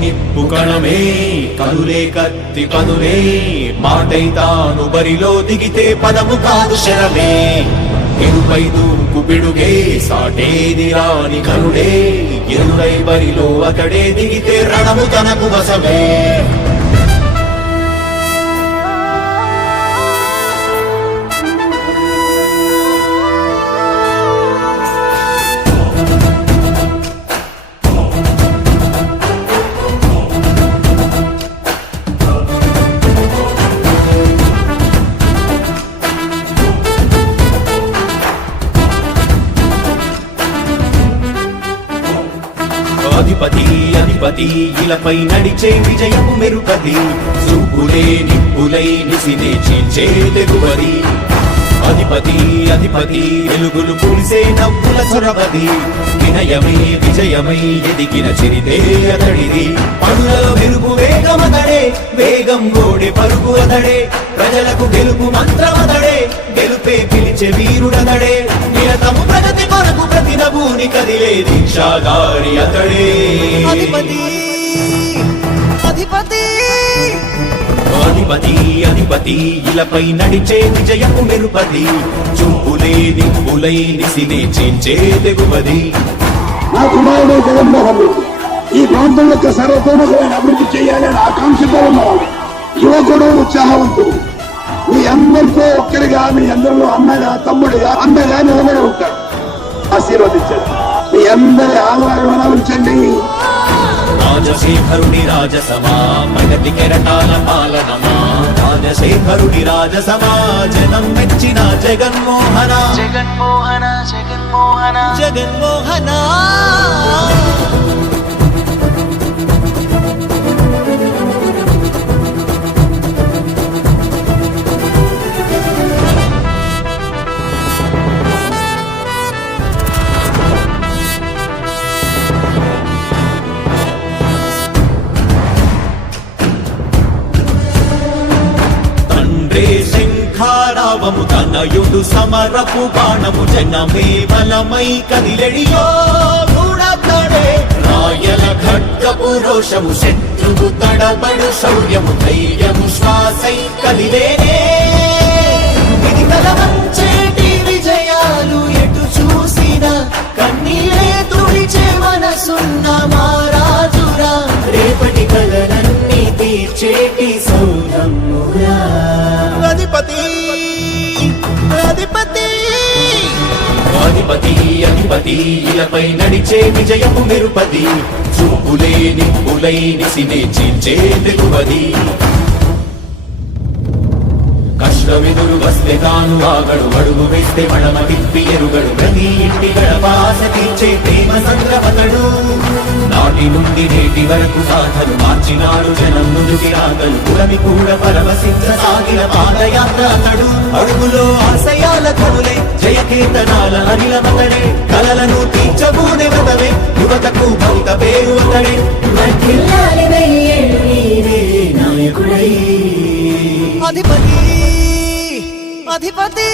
నిప్పు కణమే కనులే కత్తి పనులే మాటై తాను బరిలో దిగితే పదము కాదు శరమే ఎరుపై దూకు పిడుగే సాటేది రాని కనుడే ఎరుడై బరిలో అతడే దిగితే రణము తనకు వశమే అధిపతి అధిపతి ఇలపై నడిచే విజయము మెరుపది చూపులే నిప్పులై నిసినే చీల్చే తెగువది అధిపతి అధిపతి వెలుగులు పూసే నవ్వుల చొరవది వినయమై విజయమై ఎదిగిన చిరితే అతడిది పనులలో మెరుగు వేగమతడే వేగం గోడే పరుగు అతడే ప్రజలకు గెలుపు మంత్రమతడే గెలుపే పిలిచే వీరుడతడే నిరతము ప్రగతి కొరకు ప్రతి నభూని కదిలే దీక్షాగారి అతడే అధిపతి అధిపతి అధిపతి అధిపతి ఇలపై నడిచే విజయము మెరుపది చూపులే నిప్పులై నిసినే చీల్చే తెగువది నా కుమారుడు జగన్మోహన్ రెడ్డి ఈ ప్రాంతం యొక్క సర్వతోముఖమైన అభివృద్ధి చేయాలని ఆకాంక్షతో ఉన్నవాడు యువకుడు ఉత్సాహవంతుడు మీ అందరితో ఒక్కరిగా మీ అందరిలో అన్నగా తమ్ముడిగా అందగా నిలబడి ఉంటాడు ఆశీర్వదించండి మీ అందరి ఆదరణ ఉంచండి రాజశేఖరుని రాజసమా ప్రగతి కెరటాల పాలనమా రాజశేఖరుని రాజసమా జనం మెచ్చిన జగన్మోహన జగన్మోహన జగన్మోహన జగన్మోహన శంఖారావము తనయుడు సమరపు బాణము జనమే బలమై కదిలెడియో కూడతడే రాయల ఖడ్గపు రోషము శత్రువు తడబడు శౌర్యము ధైర్యము శ్వాసై కదిలేనే ఇది కలవంచేటి విజయాలు ఎటు చూసినా కన్నీరే తుడిచే మనసున్న మారాజురా రేపటి కలలన్నీ తీర్చేటి సౌరమ్మురా అధిపతి అధిపతి అధిపతి అధిపతి ఇలపై నడిచే విజయము మెరుపది చూపులే నిప్పులై నిసినే చీల్చే తెగువది కష్టమెదురు వస్తే తాను ఆగడు అడుగు వేస్తే మడమ తిప్పి ఎరుగడు ప్రతి ఇంటి గడపాస తీర్చే ప్రేమ సంద్రవతడు నాటి నుండి నేటి వరకు సాధలు మార్చినాడు జనం ముందుకి రాగలు పురమి కూడా పరవశించసాగిన పాదయాత్ర అతడు అడుగులో ఆశయాల కనులే జయకేతనాల అనిలమతడే కలలను తీర్చబూనే వదవే యువతకు భౌత పేరు అతడే అధిపతి అధిపతి